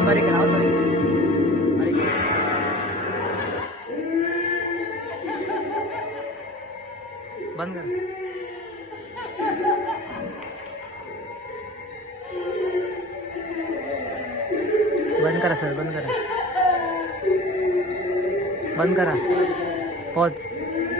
awas balik, awas balik. Bangga. बंद करा सर बंद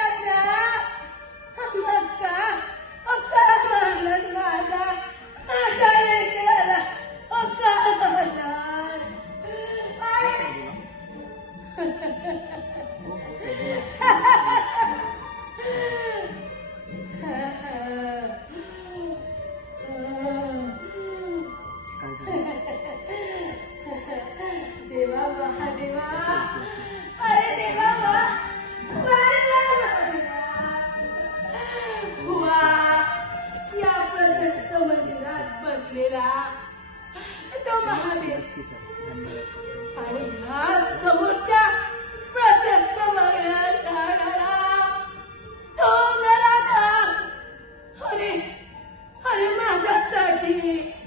महादेव आणि हा समोरच्या प्रशस्त राहणारा तो न राधा हरे अरे माझ्यासाठी